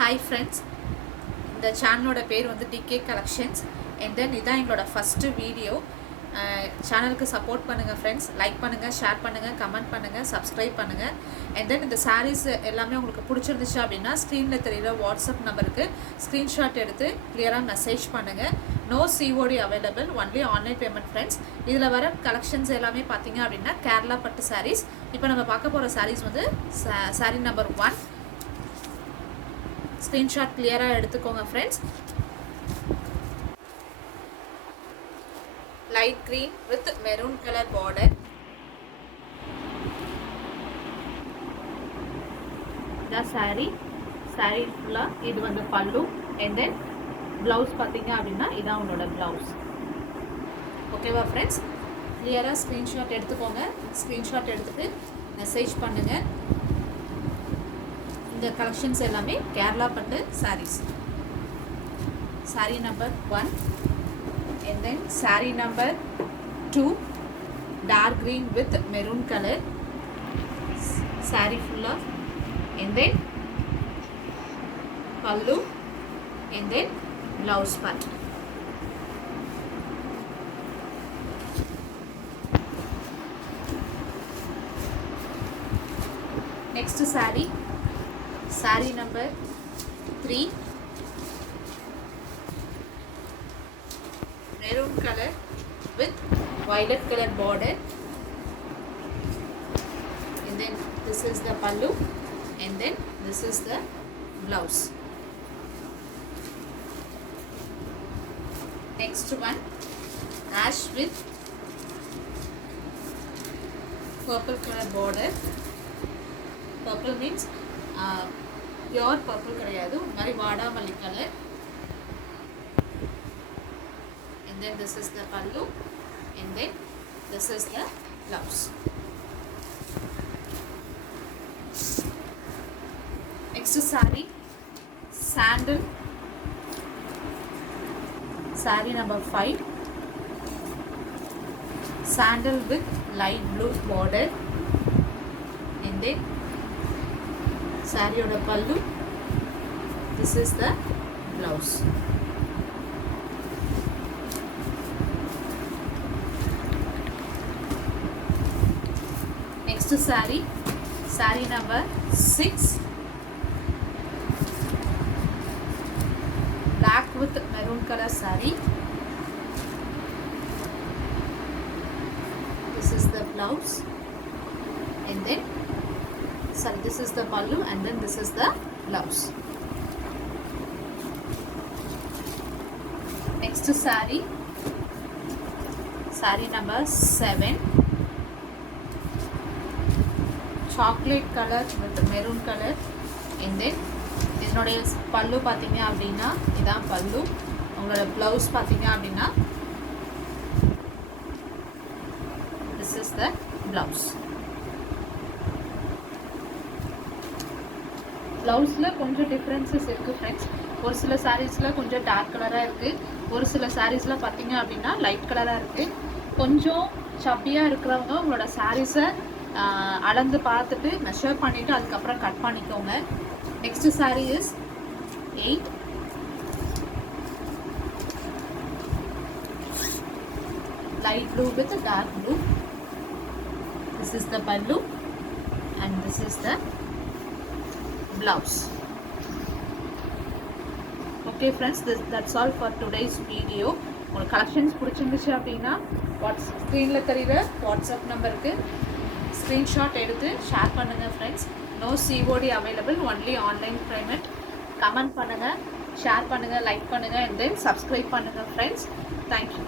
Hi friends, இந்த சேனலோட பேர் வந்து டிகே கலெக்ஷன்ஸ். அண்ட் தென் இதான் எங்களோட ஃபஸ்ட்டு வீடியோ. சேனலுக்கு சப்போர்ட் பண்ணுங்கள் ஃப்ரெண்ட்ஸ். லைக் பண்ணுங்கள், ஷேர் பண்ணுங்கள், கமெண்ட் பண்ணுங்கள், சப்ஸ்கிரைப் பண்ணுங்கள். அண்ட் தென் இந்த சாரீஸ் எல்லாமே உங்களுக்கு பிடிச்சிருந்துச்சு அப்படின்னா ஸ்க்ரீனில் தெரியுற வாட்ஸ்அப் நம்பருக்கு ஸ்க்ரீன்ஷாட் எடுத்து கிளியராக மெசேஜ் பண்ணுங்கள். No COD available, only online payment friends. இதில் வர கலெக்ஷன்ஸ் எல்லாமே பார்த்தீங்க அப்படின்னா கேரளா பட்டு சாரீஸ். இப்போ நம்ம பார்க்க போகிற சாரீஸ் வந்து சாரீ நம்பர் 1. ஸ்க்ரீன்ஷாட் கிளியராக எடுத்துக்கோங்க friends. Light green with maroon color border. இந்த saree ஃபுல்லாக இது வந்து பல்லு. அண்ட் தென் ப்ளவுஸ் பார்த்தீங்க அப்படின்னா இதான் உங்களோட ப்ளவுஸ். ஓகேவா ஃப்ரெண்ட்ஸ்? கிளியராக ஸ்க்ரீன்ஷாட் எடுத்துக்கோங்க. ஸ்க்ரீன்ஷாட் எடுத்துகிட்டு மெசேஜ் பண்ணுங்கள். இந்த கலெக்ஷன்ஸ் எல்லாமே கேரளா பட்டு saris. Sari number 1 and then saree number 2, dark green with maroon color. Saree full of, and then pallu, and then blouse part. Next saree number 3, maroon color with violet color border, and then this is the pallu, and then this is the blouse. Next one, ash with purple color border. Purple means pure purple கிடையாது, மாதிரி வாடாமல்லி colour. And then this is the pallu, and then this is the blouse. Next saree, sandal, saree number 5, sandal with light blue border, and then saree oda pallu, this is the blouse. Next saree number 6, black with maroon color saree. This is the blouse, and then this is the pallu, and then this is the blouse. Next saree number 7, chocolate color with maroon color, and then இதனுடைய பல்லு பார்த்தீங்க அப்படின்னா இதான் பல்லு. உங்களோட blouse பார்த்தீங்க அப்படின்னா this is the blouse. ப்ளவுஸில் கொஞ்சம் டிஃப்ரென்சஸ் இருக்குது ஃப்ரெண்ட்ஸ். ஒரு சில சாரீஸில் கொஞ்சம் டார்க் கலராக இருக்குது, ஒரு சில சாரீஸில் பார்த்தீங்க அப்படின்னா லைட் கலராக இருக்குது. கொஞ்சம் சப்பியாக இருக்கிறவங்க உங்களோட சாரீஸை அளந்து பார்த்துட்டு மெஷர் பண்ணிவிட்டு அதுக்கப்புறம் கட் பண்ணிக்கோங்க. Next sari is 8, light blue with dark blue. This is the pallu, and this is the blouse. Okay friends, that's all for today's video. உங்களுக்கு கலெக்ஷன்ஸ் பிடிச்சிருந்துச்சு அப்படின்னா ஸ்க்ரீனில் தெரியுற வாட்ஸ்அப் நம்பருக்கு ஸ்க்ரீன்ஷாட் எடுத்து ஷேர் பண்ணுங்கள் friends. No COD available, only online payment. Comment பண்ணுங்கள், share பண்ணுங்கள், லைக் பண்ணுங்கள், அண்ட் தென் சப்ஸ்கிரைப் பண்ணுங்கள் ஃப்ரெண்ட்ஸ். தேங்க்யூ.